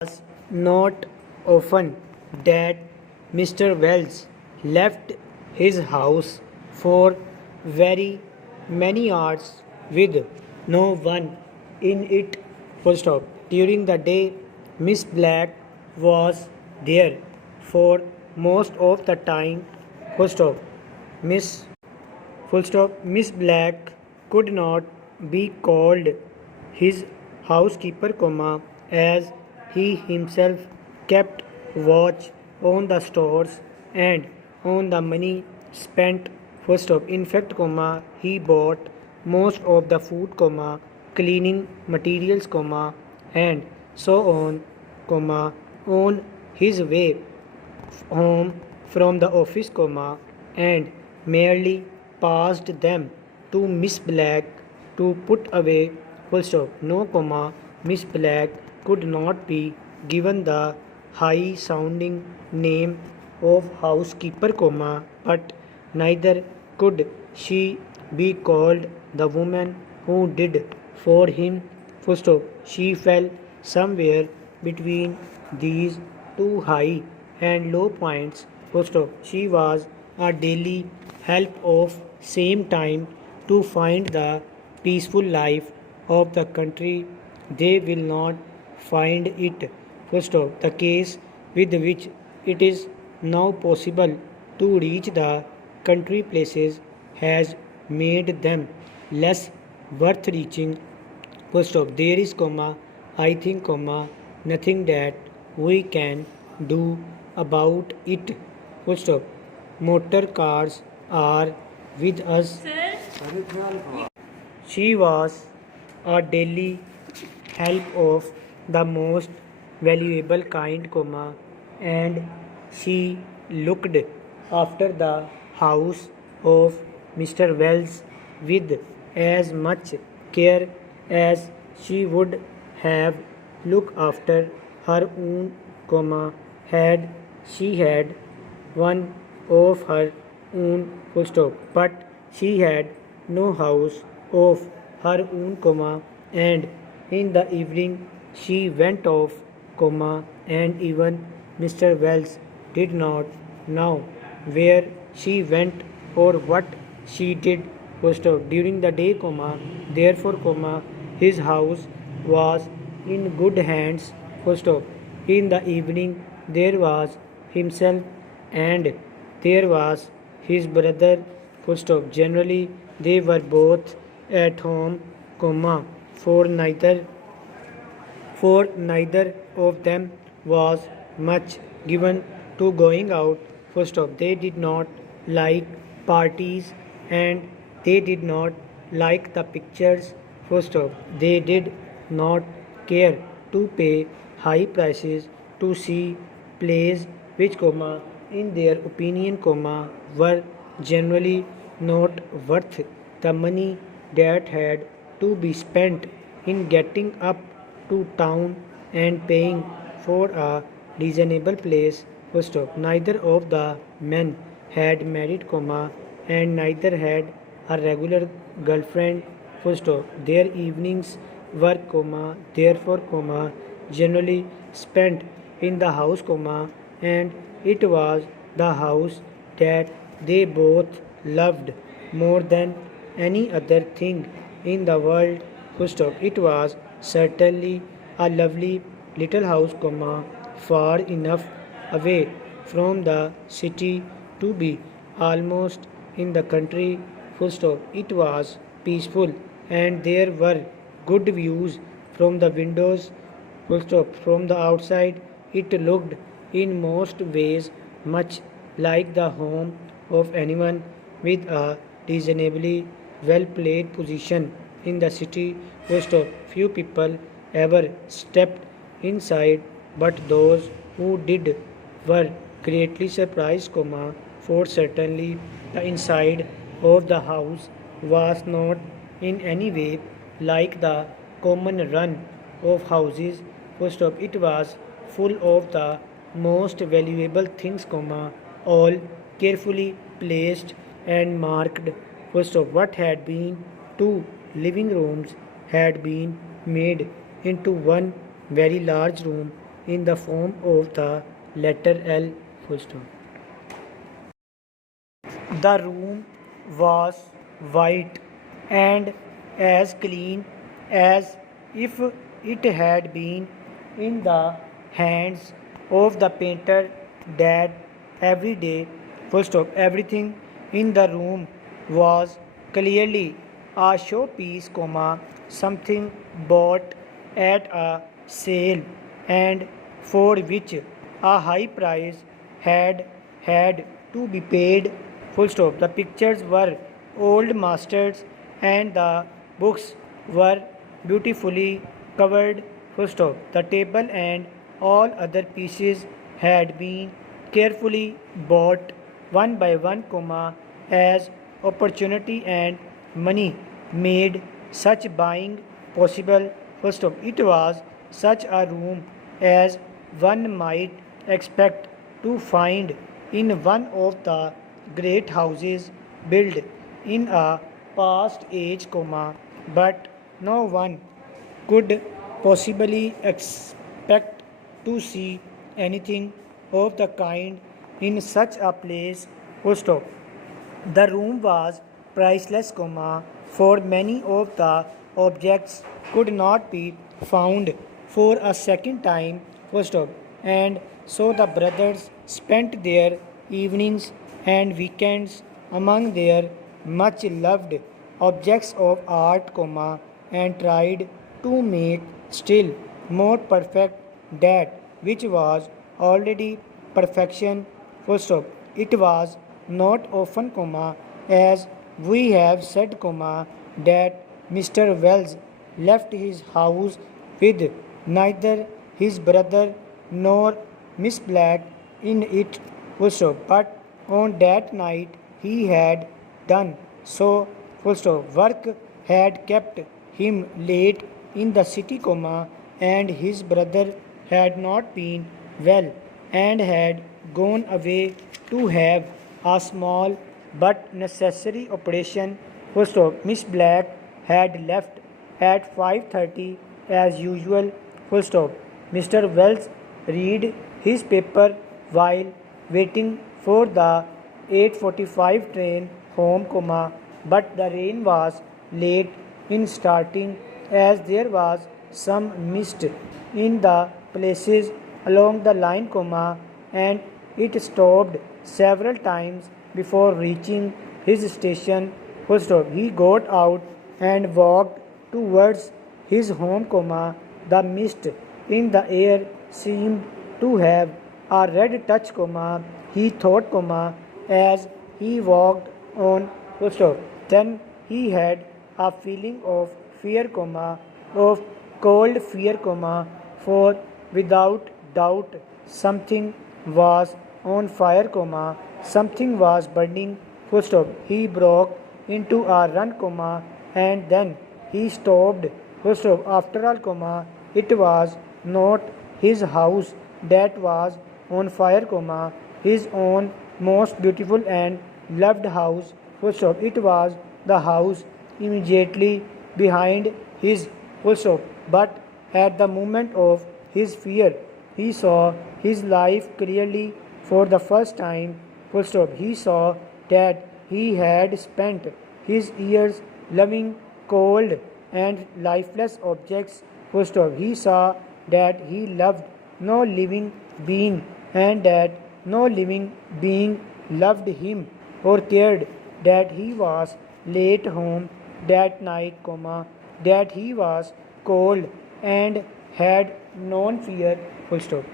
Was not often that Mr. Wells left his house for very many hours with no one in it. Full stop. During the day, Miss Black was there for most of the time. Full stop. Miss Full stop. Miss Black could not be called his housekeeper, as he himself kept watch on the stores and on the money spent. Full stop. In fact, he bought most of the food, cleaning materials, and so on, on his way home from the office, and merely passed them to Miss Black to put away. Full stop. No, Miss Black could not be given the high sounding name of housekeeper, but neither could she be called the woman who did for him. Full stop. She fell somewhere between these two high and low points. Full stop. She was a daily help of same time to find the peaceful life of the country. They will not find it. Full stop. The case with which it is now possible to reach the country places has made them less worth reaching. Full stop. There is, I think, nothing that we can do about it. Full stop. Motor cars are with us. She was a daily help of the most valuable kind, and she looked after the house of Mr. Wells with as much care as she would have looked after her own, had she had one of her own. Full stop. But she had no house of her own, and in the evening she went off, and even Mr. Wells did not know where she went or what she did. Full stop. During the day, therefore, his house was in good hands. Full stop. In the evening there was himself and there was his brother. Full stop. Generally they were both at home, for neither of them was much given to going out. Full stop. They did not like parties and they did not like the pictures. Full stop. They did not care to pay high prices to see plays which, in their opinion, were generally not worth the money that had to be spent in getting up to town and paying for a reasonable place. Full stop. Neither of the men had married, and neither had a regular girlfriend. Full stop. Their evenings were, therefore, generally spent in the house, and it was the house that they both loved more than any other thing in the world. Full stop. It was certainly a lovely little house, far enough away from the city to be almost in the country. Full stop. It was peaceful and there were good views from the windows. Full stop. From the outside it looked in most ways much like the home of anyone with a reasonably well placed position in the city. Full stop. Few people ever stepped inside, but those who did were greatly surprised, for certainly the inside of the house was not in any way like the common run of houses. Full stop. It was full of the most valuable things, all carefully placed and marked. Full stop. What had been two living rooms had been made into one very large room in the form of the letter L, full stop. The room was white and as clean as if it had been in the hands of the painter that every day, full stop, everything in the room was clearly a showpiece, something bought at a sale and for which a high price had to be paid, full stop. The pictures were old masters and the books were beautifully covered, full stop. The table and all other pieces had been carefully bought one by one, as opportunity and money made such buying possible, full stop. It was such a room as one might expect to find in one of the great houses built in a past age, but no one could possibly expect to see anything of the kind in such a place, full stop. The room was priceless, for many of the objects could not be found for a second time, full stop. And so the brothers spent their evenings and weekends among their much loved objects of art, and tried to make still more perfect that which was already perfection, full stop. It was not often, as we have said, that Mr. Wells left his house with neither his brother nor Miss Black in it, full stop. But on that night he had done so, full stop. Work had kept him late in the city, and his brother had not been well and had gone away to have a small but necessary operation, full stop. Miss Black had left at 5:30 as usual, full stop. Mr. Wells read his paper while waiting for the 8:45 train home, but the rain was late in starting as there was some mist in the places along the line, and it stopped several times before reaching his station, full stop. He got out and walked towards his home, the mist in the air seemed to have a red touch, he thought, as he walked on, full stop. Then he had a feeling of fear, of cold fear, for without doubt something was on fire, something was burning, full stop. He broke into a run, and then he stopped, full stop. After all, it was not his house that was on fire, his own most beautiful and loved house, full stop. It was the house immediately behind his, full stop. But at the moment of his fear, he saw his life clearly for the first time, full stop. He saw that he had spent his years loving cold and lifeless objects, full stop. He saw that he loved no living being and that no living being loved him or cared that he was late home that night, that he was cold and had known fear, full stop.